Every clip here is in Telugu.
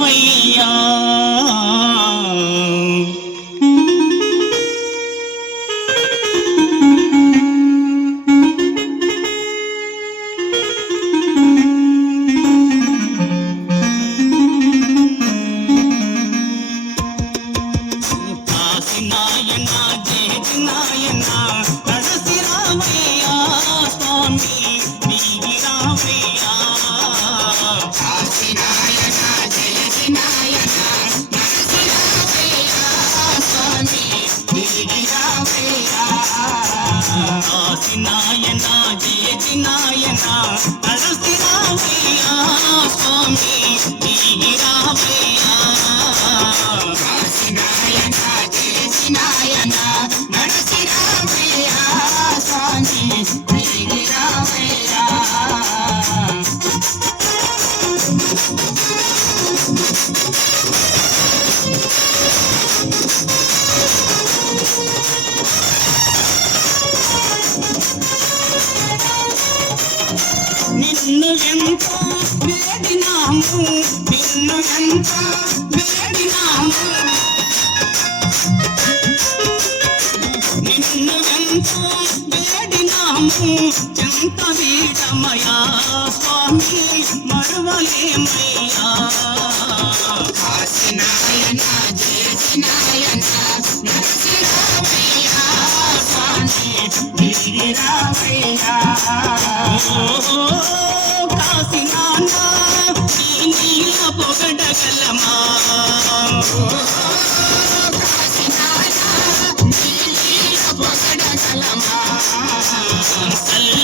రావయ్యా నాయనా జయ నాయనా నడసి రావయ్యా స్వామి నీగి రావయ్యా నాయనా జయ నాయనా నడసి రావయ్యా స్వామి నీగి రావయ్యా నాయనా జయ నాయనా నడసి రావయ్యా స్వామి నీగి రావయ్యా నాయనా నాయనా నడసి రావయ్యా స్వామి నీగి రావయ్యా నిన్ను ఎంతో వేడినాము నిన్ను ఎంతో వేడినాము నిన్ను ఎంతో వేడినాము చెంత వీడమయా స్వామి మరువలేమయ్యా నాయనా జయ నాయనా నడసి రావయ్యా స్వామి నీగి రావయ్యా కాశీనాథా నీ నీల పొగడగలమా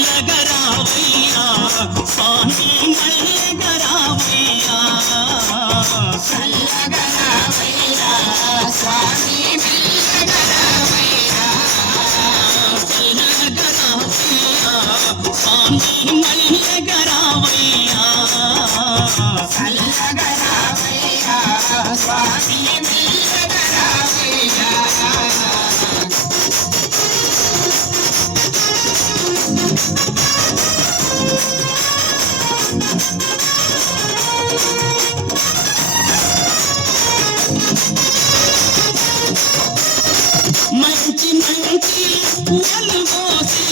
చల్లగరావయ్యా స్వామి మల్లగరావయ్యా చల్లగరావయ్యా స్వామి మెల్లగరావయ్యా చల్లగరావయ్యా స్వామి మల్లగరావయ్యా చల్లగరావయ్యా స్వామి మెల్లగరావయ్యా మంచి మంచి పూలు కోసి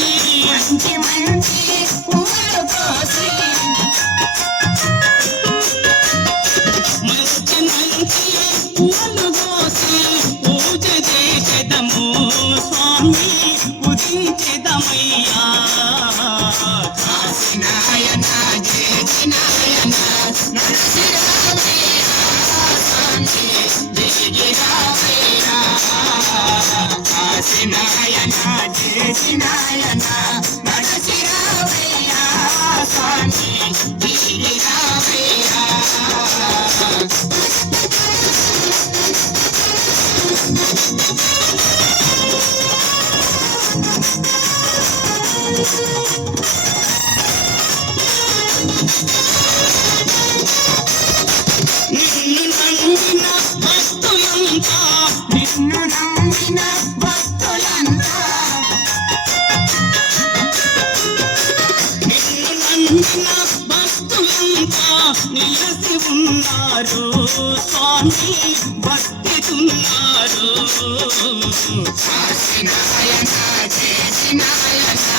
మంచి మంచి పూలు కోసి మంచి మంచి పూలు కోసి పూజ చేసేదము స్వామి పూజించేదమయ్యా నాయనా జయ నాయనా నడసి రావయ్యా స్వామి నీగి రావయ్యా నాయనా జయ నాయనా నడసి రావయ్యా స్వామి నీగి రావయ్యా నిన్ను నమ్మిన భక్తులంతా నిన్ను నమ్మిన భక్తులంతా నిన్ను నమ్మిన భక్తులంతా నిలసి ఉన్నారు స్వామి భక్తితున్నారు నాయనా జయ నాయనా